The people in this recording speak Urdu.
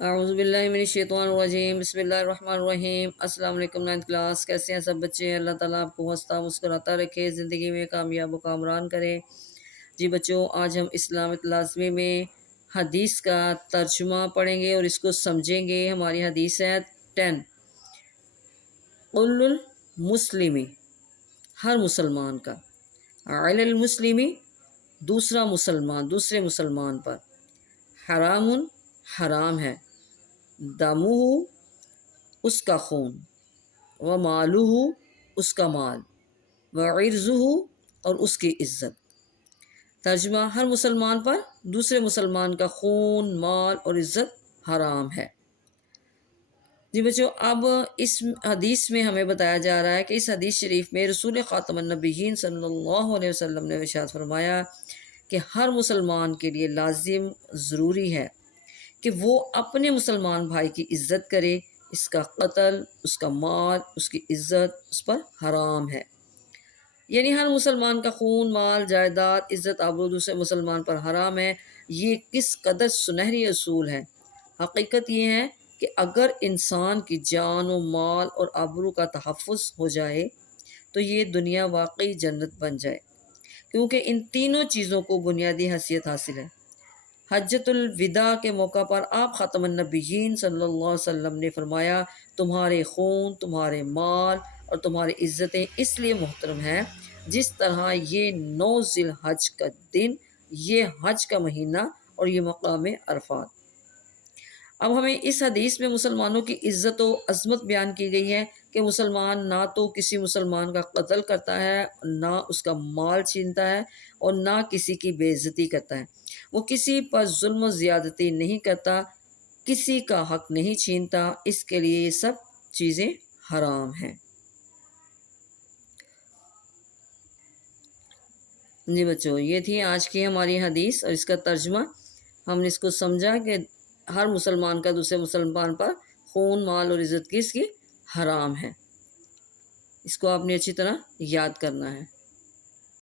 اعوذ باللہ من الشیطان الرجیم، بسم اللہ الرحمن الرحیم۔ السلام علیکم 9th کلاس، کیسے ہیں سب بچے؟ اللہ تعالیٰ آپ کو ہنستا مسکراتا رکھے، زندگی میں کامیاب و کامران کرے۔ جی بچوں، آج ہم اسلامت لازمی میں حدیث کا ترجمہ پڑھیں گے اور اس کو سمجھیں گے۔ ہماری حدیث ہے 10، قل المسلمی، ہر مسلمان کا، علی المسلمی، دوسرے مسلمان پر، حرام، حرام ہے، دمہ، اس کا خون، و مالہ، اس کا مال، و عرضہ، اور اس کی عزت۔ ترجمہ: ہر مسلمان پر دوسرے مسلمان کا خون، مال اور عزت حرام ہے۔ جی بچوں، اب اس حدیث میں ہمیں بتایا جا رہا ہے کہ اس حدیث شریف میں رسول خاتم النبیین صلی اللہ علیہ وسلم نے ارشاد فرمایا کہ ہر مسلمان کے لیے لازم، ضروری ہے کہ وہ اپنے مسلمان بھائی کی عزت کرے، اس کا قتل، اس کا مال، اس کی عزت اس پر حرام ہے۔ یعنی ہر مسلمان کا خون، مال، جائیداد، عزت، آبرو دوسرے مسلمان پر حرام ہے۔ یہ کس قدر سنہری اصول ہے۔ حقیقت یہ ہے کہ اگر انسان کی جان و مال اور آبرو کا تحفظ ہو جائے تو یہ دنیا واقعی جنت بن جائے، کیونکہ ان تینوں چیزوں کو بنیادی حیثیت حاصل ہے۔ حجۃ الوداع کے موقع پر آپ خاتم النبیین صلی اللہ علیہ وسلم نے فرمایا، تمہارے خون، تمہارے مال اور تمہاری عزتیں اس لیے محترم ہیں جس طرح یہ 9 ذی الحج کا دن، یہ حج کا مہینہ اور یہ مقام عرفات۔ اب ہمیں اس حدیث میں مسلمانوں کی عزت و عظمت بیان کی گئی ہے کہ مسلمان نہ تو کسی مسلمان کا قتل کرتا ہے، نہ اس کا مال چھینتا ہے، اور نہ کسی کی بے عزتی کرتا ہے۔ وہ کسی پر ظلم و زیادتی نہیں کرتا، کسی کا حق نہیں چھینتا، اس کے لیے یہ سب چیزیں حرام ہیں۔ جی بچوں، یہ تھی آج کی ہماری حدیث اور اس کا ترجمہ۔ ہم نے اس کو سمجھا کہ ہر مسلمان کا دوسرے مسلمان پر خون، مال اور عزت کس کی حرام ہے۔ اس کو آپ نے اچھی طرح یاد کرنا ہے۔